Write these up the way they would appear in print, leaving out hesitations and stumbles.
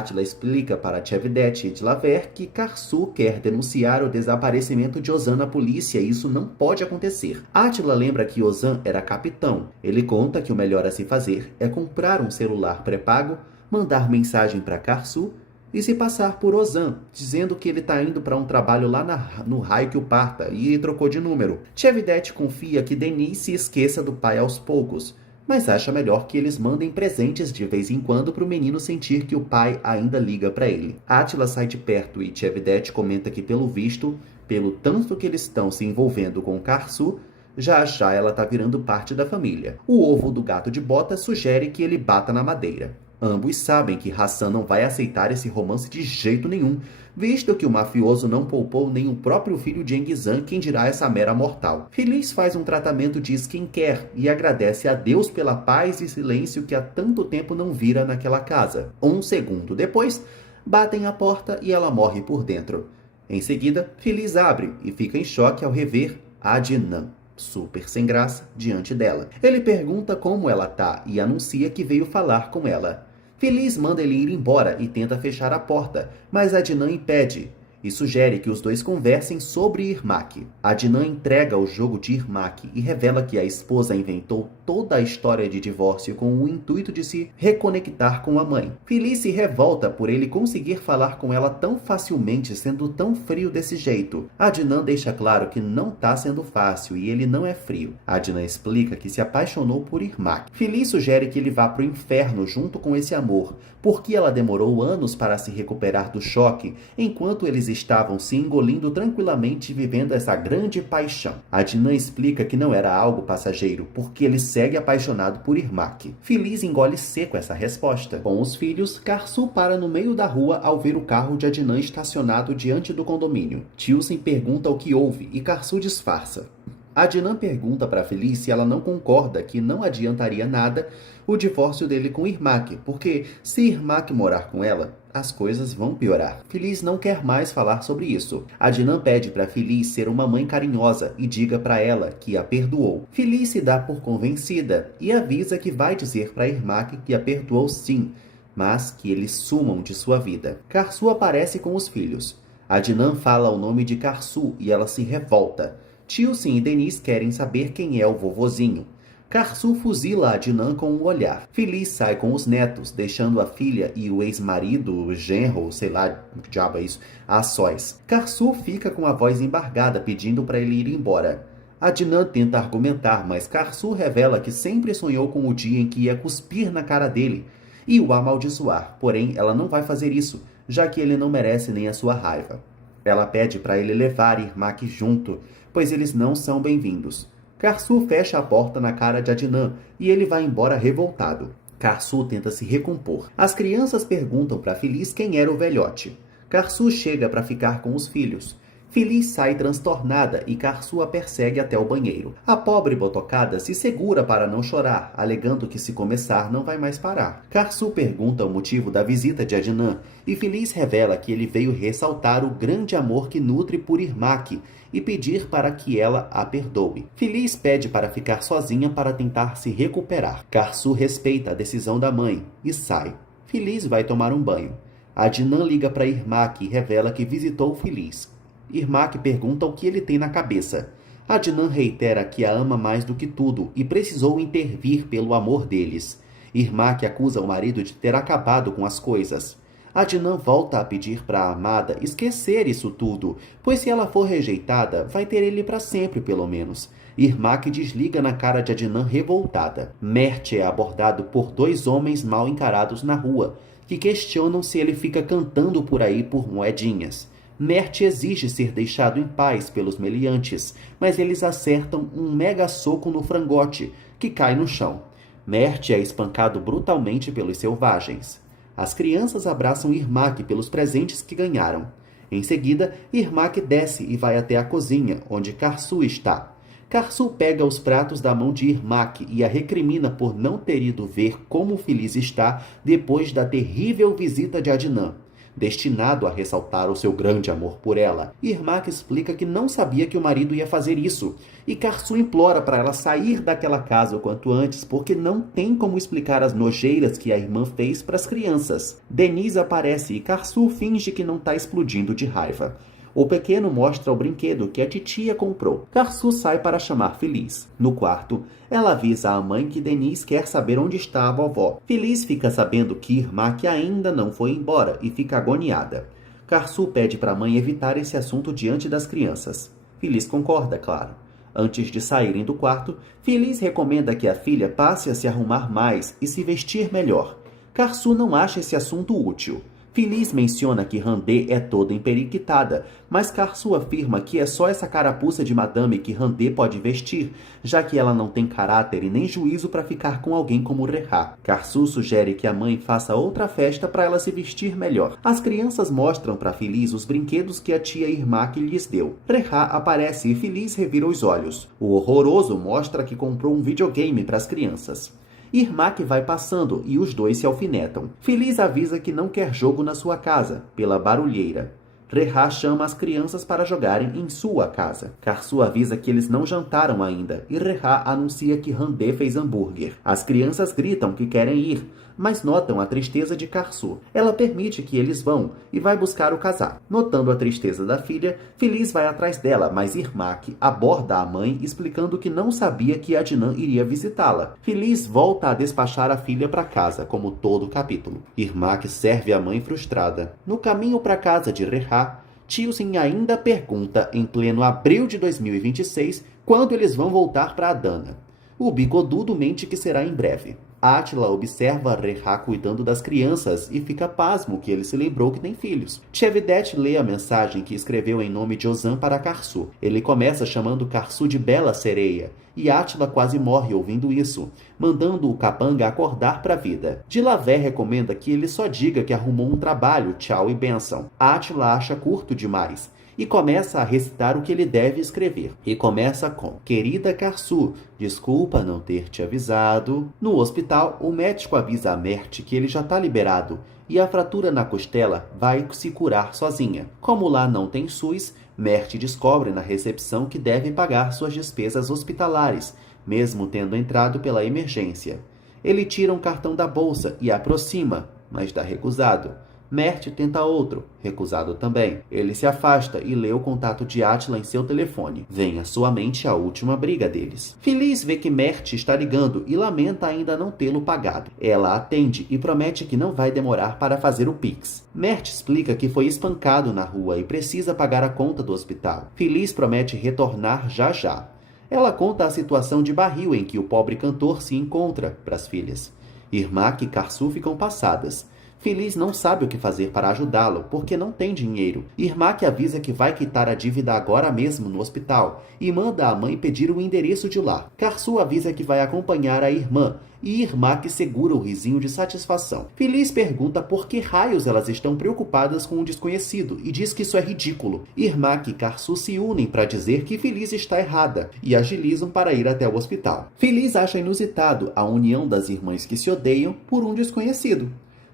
Átila explica para Tchevidete e Dlaver que Karsu quer denunciar o desaparecimento de Ozan à polícia e isso não pode acontecer. Átila lembra que Ozan era capitão. Ele conta que o melhor a se fazer é comprar um celular pré-pago, mandar mensagem para Karsu e se passar por Ozan, dizendo que ele está indo para um trabalho lá no raio que o parta e trocou de número. Tchevidete confia que Denis se esqueça do pai aos poucos, mas acha melhor que eles mandem presentes de vez em quando para o menino sentir que o pai ainda liga para ele. Átila sai de perto e Tchevidete comenta que, pelo visto, pelo tanto que eles estão se envolvendo com Karsu, já ela está virando parte da família. O ovo do gato de bota sugere que ele bata na madeira. Ambos sabem que Hassan não vai aceitar esse romance de jeito nenhum, visto que o mafioso não poupou nem o próprio filho de Enguizan, quem dirá essa mera mortal. Feliz faz um tratamento de skincare e agradece a Deus pela paz e silêncio que há tanto tempo não vira naquela casa. Um segundo depois, batem a porta e ela morre por dentro. Em seguida, Feliz abre e fica em choque ao rever Adnan, super sem graça, diante dela. Ele pergunta como ela tá e anuncia que veio falar com ela. Feliz manda ele ir embora e tenta fechar a porta, mas Adnan impede e sugere que os dois conversem sobre Irmak. Adnan entrega o jogo de Irmak e revela que a esposa inventou toda a história de divórcio com o intuito de se reconectar com a mãe. Feliz se revolta por ele conseguir falar com ela tão facilmente, sendo tão frio desse jeito. Adnan deixa claro que não está sendo fácil e ele não é frio. Adnan explica que se apaixonou por Irmak. Feliz sugere que ele vá para o inferno junto com esse amor, porque ela demorou anos para se recuperar do choque, enquanto eles estavam se engolindo tranquilamente vivendo essa grande paixão. Adnan explica que não era algo passageiro, porque ele segue apaixonado por Irmak. Feliz engole seco essa resposta. Com os filhos, Karsu para no meio da rua ao ver o carro de Adnan estacionado diante do condomínio. Tilsen pergunta o que houve e Karsu disfarça. Adnan pergunta para Feliz se ela não concorda que não adiantaria nada o divórcio dele com Irmak, porque se Irmak morar com ela, as coisas vão piorar. Feliz não quer mais falar sobre isso. Adnan pede para Feliz ser uma mãe carinhosa e diga para ela que a perdoou. Feliz se dá por convencida e avisa que vai dizer para Irmak que a perdoou sim, mas que eles sumam de sua vida. Karsu aparece com os filhos. Adnan fala o nome de Karsu e ela se revolta. Tilsen e Denis querem saber quem é o vovozinho. Karsu fuzila Adnan com um olhar. Feliz sai com os netos, deixando a filha e o ex-marido, o genro, sei lá, que diabo é isso, a sós. Karsu fica com a voz embargada, pedindo para ele ir embora. Adnan tenta argumentar, mas Karsu revela que sempre sonhou com o dia em que ia cuspir na cara dele e o amaldiçoar. Porém, ela não vai fazer isso, já que ele não merece nem a sua raiva. Ela pede para ele levar Irmak junto, pois eles não são bem-vindos. Karsu fecha a porta na cara de Adnan e ele vai embora revoltado. Karsu tenta se recompor. As crianças perguntam para Feliz quem era o velhote. Karsu chega para ficar com os filhos. Feliz sai transtornada e Karsu a persegue até o banheiro. A pobre botocada se segura para não chorar, alegando que se começar não vai mais parar. Karsu pergunta o motivo da visita de Adnan e Feliz revela que ele veio ressaltar o grande amor que nutre por Irmak e pedir para que ela a perdoe. Feliz pede para ficar sozinha para tentar se recuperar. Karsu respeita a decisão da mãe e sai. Feliz vai tomar um banho. Adnan liga para Irmak e revela que visitou Feliz. Irmak pergunta o que ele tem na cabeça. Adnan reitera que a ama mais do que tudo e precisou intervir pelo amor deles. Irmak acusa o marido de ter acabado com as coisas. Adnan volta a pedir para a amada esquecer isso tudo, pois se ela for rejeitada, vai ter ele para sempre pelo menos. Irmak desliga na cara de Adnan revoltada. Mert é abordado por dois homens mal encarados na rua, que questionam se ele fica cantando por aí por moedinhas. Mert exige ser deixado em paz pelos meliantes, mas eles acertam um mega soco no frangote, que cai no chão. Mert é espancado brutalmente pelos selvagens. As crianças abraçam Irmak pelos presentes que ganharam. Em seguida, Irmak desce e vai até a cozinha, onde Karsu está. Karsu pega os pratos da mão de Irmak e a recrimina por não ter ido ver como Feliz está depois da terrível visita de Adnan. destinado a ressaltar o seu grande amor por ela. Irmak explica que não sabia que o marido ia fazer isso, e Karsu implora para ela sair daquela casa o quanto antes, porque não tem como explicar as nojeiras que a irmã fez para as crianças. Denise aparece e Karsu finge que não está explodindo de raiva. O pequeno mostra o brinquedo que a titia comprou. Karsu sai para chamar Feliz. No quarto, ela avisa a mãe que Denise quer saber onde está a vovó. Feliz fica sabendo que Irmak ainda não foi embora e fica agoniada. Karsu pede para a mãe evitar esse assunto diante das crianças. Feliz concorda, claro. Antes de saírem do quarto, Feliz recomenda que a filha passe a se arrumar mais e se vestir melhor. Karsu não acha esse assunto útil. Feliz menciona que Randê é toda emperiquitada, mas Karsu afirma que é só essa carapuça de madame que Randê pode vestir, já que ela não tem caráter e nem juízo para ficar com alguém como Reha. Karsu sugere que a mãe faça outra festa para ela se vestir melhor. As crianças mostram para Feliz os brinquedos que a tia Irmak lhes deu. Reha aparece e Feliz revira os olhos. O horroroso mostra que comprou um videogame para as crianças. Irmak vai passando e os dois se alfinetam. Feliz avisa que não quer jogo na sua casa, pela barulheira. Reha chama as crianças para jogarem em sua casa. Karsu avisa que eles não jantaram ainda e Reha anuncia que Randê fez hambúrguer. As crianças gritam que querem ir, mas notam a tristeza de Karsu. Ela permite que eles vão e vai buscar o casaco. Notando a tristeza da filha, Feliz vai atrás dela, mas Irmak aborda a mãe explicando que não sabia que Adnan iria visitá-la. Feliz volta a despachar a filha para casa, como todo o capítulo. Irmak serve a mãe frustrada. No caminho para casa de Reha, Tiosin ainda pergunta, em pleno abril de 2026, quando eles vão voltar para Adana. O bigodudo mente que será em breve. Átila observa Reha cuidando das crianças e fica pasmo que ele se lembrou que tem filhos. Chevidet lê a mensagem que escreveu em nome de Ozan para Karsu. Ele começa chamando Karsu de Bela Sereia, e Átila quase morre ouvindo isso, mandando o capanga acordar para a vida. Dilavé recomenda que ele só diga que arrumou um trabalho, tchau e bênção. Átila acha curto demais e começa a recitar o que ele deve escrever. E começa com: Querida Karsu, desculpa não ter te avisado. No hospital, o médico avisa a Mert que ele já está liberado e a fratura na costela vai se curar sozinha. Como lá não tem SUS, Mert descobre na recepção que deve pagar suas despesas hospitalares, mesmo tendo entrado pela emergência. Ele tira um cartão da bolsa e aproxima, mas dá recusado. Mert tenta outro, recusado também. Ele se afasta e lê o contato de Átila em seu telefone. Vem à sua mente a última briga deles. Feliz vê que Mert está ligando e lamenta ainda não tê-lo pagado. Ela atende e promete que não vai demorar para fazer o Pix. Mert explica que foi espancado na rua e precisa pagar a conta do hospital. Feliz promete retornar já já. Ela conta a situação de barril em que o pobre cantor se encontra para as filhas. Irmak e Karsu ficam passadas. Feliz não sabe o que fazer para ajudá-lo, porque não tem dinheiro. Irmak avisa que vai quitar a dívida agora mesmo no hospital e manda a mãe pedir o endereço de lá. Karsu avisa que vai acompanhar a irmã e Irmak segura o risinho de satisfação. Feliz pergunta por que raios elas estão preocupadas com o desconhecido e diz que isso é ridículo. Irmak e Karsu se unem para dizer que Feliz está errada e agilizam para ir até o hospital. Feliz acha inusitado a união das irmãs que se odeiam por um desconhecido.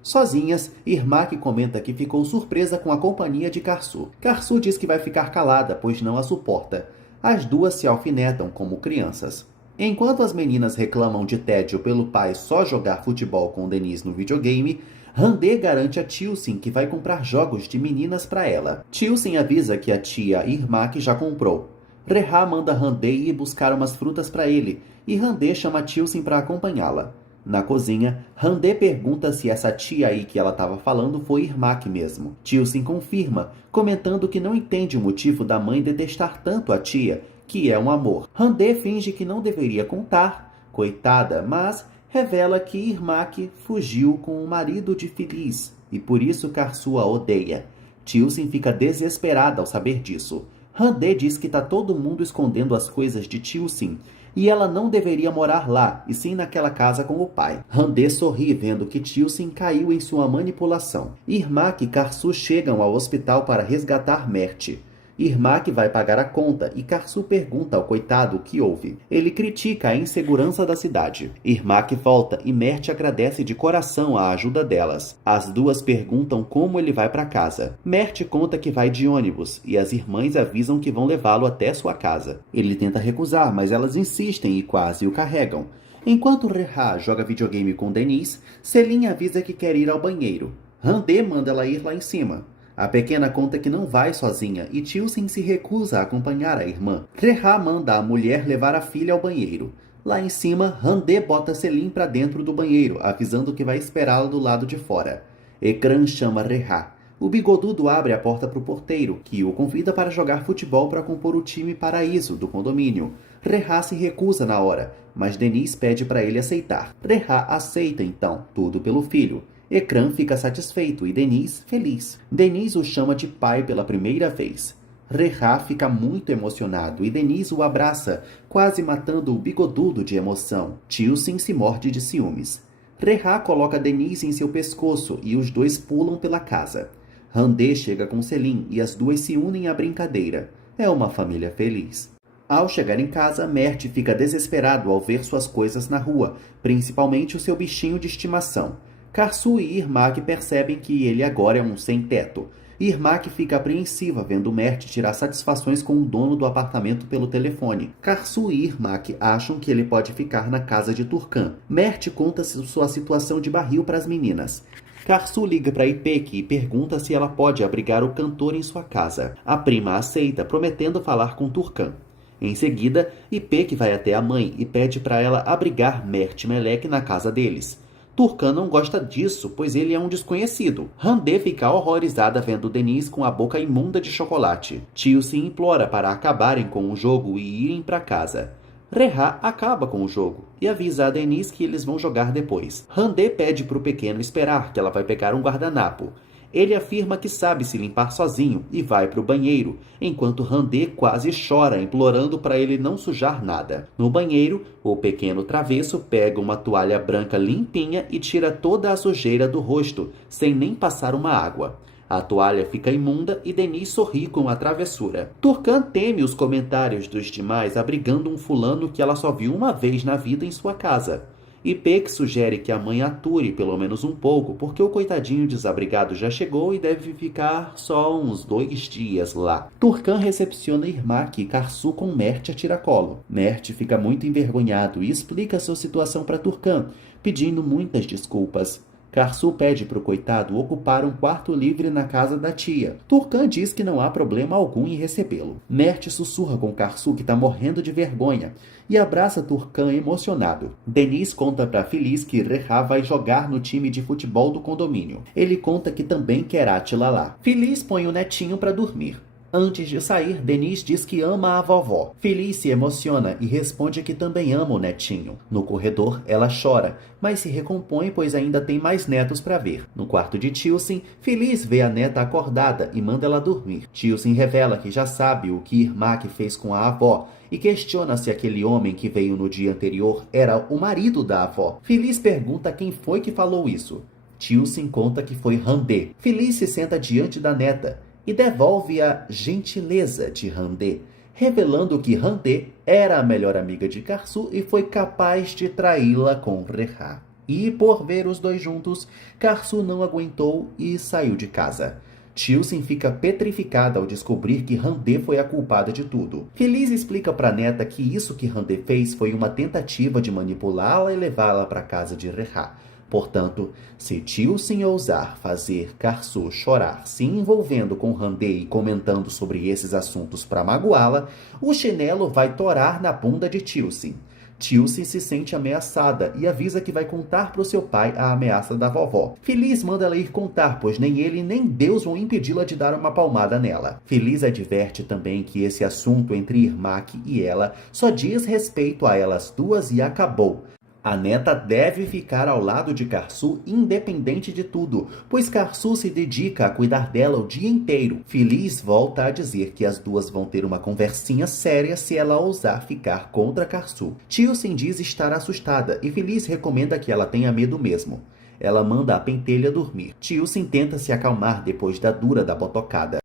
Sozinhas, Irmak comenta que ficou surpresa com a companhia de Karsu. Karsu diz que vai ficar calada, pois não a suporta. As duas se alfinetam como crianças. Enquanto as meninas reclamam de tédio pelo pai só jogar futebol com Denise no videogame, Randê garante a Tiosin que vai comprar jogos de meninas para ela. Tiosin avisa que a tia Irmak já comprou. Reha manda Randê ir buscar umas frutas para ele, e Randê chama Tiosin para acompanhá-la. Na cozinha, Randê pergunta se essa tia aí que ela estava falando foi Irmak mesmo. Tiosin confirma, comentando que não entende o motivo da mãe detestar tanto a tia, que é um amor. Randê finge que não deveria contar, coitada, mas revela que Irmak fugiu com o marido de Feliz, e por isso Karsu a odeia. Tiosin fica desesperada ao saber disso. Randê diz que está todo mundo escondendo as coisas de Tiosin, e ela não deveria morar lá, e sim naquela casa com o pai. Randê sorri vendo que Tiosin caiu em sua manipulação. Irmak e Karsu chegam ao hospital para resgatar Mert. Irmak vai pagar a conta e Karsu pergunta ao coitado o que houve. Ele critica a insegurança da cidade. Irmak volta e Mert agradece de coração a ajuda delas. As duas perguntam como ele vai para casa. Mert conta que vai de ônibus e as irmãs avisam que vão levá-lo até sua casa. Ele tenta recusar, mas elas insistem e quase o carregam. Enquanto Reha joga videogame com Denise, Celine avisa que quer ir ao banheiro. Randê manda ela ir lá em cima. A pequena conta que não vai sozinha e Tilsin se recusa a acompanhar a irmã. Reha manda a mulher levar a filha ao banheiro. Lá em cima, Randê bota Celine para dentro do banheiro, avisando que vai esperá-la do lado de fora. Ekran chama Reha. O bigodudo abre a porta para o porteiro, que o convida para jogar futebol para compor o time Paraíso do condomínio. Reha se recusa na hora, mas Denise pede para ele aceitar. Reha aceita então, tudo pelo filho. Ekran fica satisfeito e Denise feliz. Denise o chama de pai pela primeira vez. Reha fica muito emocionado e Denise o abraça, quase matando o bigodudo de emoção. Tilsin se morde de ciúmes. Reha coloca Denise em seu pescoço e os dois pulam pela casa. Randê chega com Celine e as duas se unem à brincadeira. É uma família feliz. Ao chegar em casa, Mert fica desesperado ao ver suas coisas na rua, principalmente o seu bichinho de estimação. Karsu e Irmak percebem que ele agora é um sem-teto. Irmak fica apreensiva vendo Mert tirar satisfações com o dono do apartamento pelo telefone. Karsu e Irmak acham que ele pode ficar na casa de Turkan. Mert conta sua situação de barril para as meninas. Karsu liga para Ipek e pergunta se ela pode abrigar o cantor em sua casa. A prima aceita, prometendo falar com Turkan. Em seguida, Ipek vai até a mãe e pede para ela abrigar Mert Melek na casa deles. Turkan não gosta disso, pois ele é um desconhecido. Randê fica horrorizada vendo Denise com a boca imunda de chocolate. Tilsin implora para acabarem com o jogo e irem para casa. Reha acaba com o jogo e avisa a Denise que eles vão jogar depois. Randê pede para o pequeno esperar, que ela vai pegar um guardanapo. Ele afirma que sabe se limpar sozinho e vai para o banheiro, enquanto Randê quase chora, implorando para ele não sujar nada. No banheiro, o pequeno travesso pega uma toalha branca limpinha e tira toda a sujeira do rosto, sem nem passar uma água. A toalha fica imunda e Denise sorri com a travessura. Turkan teme os comentários dos demais abrigando um fulano que ela só viu uma vez na vida em sua casa. Ipek sugere que a mãe ature pelo menos um pouco, porque o coitadinho desabrigado já chegou e deve ficar só uns 2 dias lá. Turkan recepciona Irmak e Karsu com Mert a tiracolo. Mert fica muito envergonhado e explica sua situação para Turkan, pedindo muitas desculpas. Karsu pede para o coitado ocupar um quarto livre na casa da tia. Turkan diz que não há problema algum em recebê-lo. Mert sussurra com Karsu que está morrendo de vergonha e abraça Turkan emocionado. Denise conta para Feliz que Reha vai jogar no time de futebol do condomínio. Ele conta que também quer Átila lá. Feliz põe o netinho para dormir. Antes de sair, Denise diz que ama a vovó. Feliz se emociona e responde que também ama o netinho. No corredor, ela chora, mas se recompõe pois ainda tem mais netos para ver. No quarto de Tilsin, Feliz vê a neta acordada e manda ela dormir. Tilsin revela que já sabe o que Irmak fez com a avó e questiona se aquele homem que veio no dia anterior era o marido da avó. Feliz pergunta quem foi que falou isso. Tilsin conta que foi Randê. Feliz se senta diante da neta e devolve a gentileza de Randê, revelando que Randê era a melhor amiga de Karsu e foi capaz de traí-la com Reha. E por ver os dois juntos, Karsu não aguentou e saiu de casa. Tilsin fica petrificada ao descobrir que Randê foi a culpada de tudo. Feliz explica para a neta que isso que Randê fez foi uma tentativa de manipulá-la e levá-la para a casa de Reha. Portanto, se Tilsin ousar fazer Karsu chorar se envolvendo com Randê e comentando sobre esses assuntos para magoá-la, o chinelo vai torar na bunda de Tilsin. Tilsin se sente ameaçada e avisa que vai contar para o seu pai a ameaça da vovó. Feliz manda ela ir contar, pois nem ele nem Deus vão impedi-la de dar uma palmada nela. Feliz adverte também que esse assunto entre Irmak e ela só diz respeito a elas duas e acabou. A neta deve ficar ao lado de Karsu independente de tudo, pois Karsu se dedica a cuidar dela o dia inteiro. Feliz volta a dizer que as duas vão ter uma conversinha séria se ela ousar ficar contra Karsu. Tilsin diz estar assustada e Feliz recomenda que ela tenha medo mesmo. Ela manda a pentelha dormir. Tilsin tenta se acalmar depois da dura da botocada.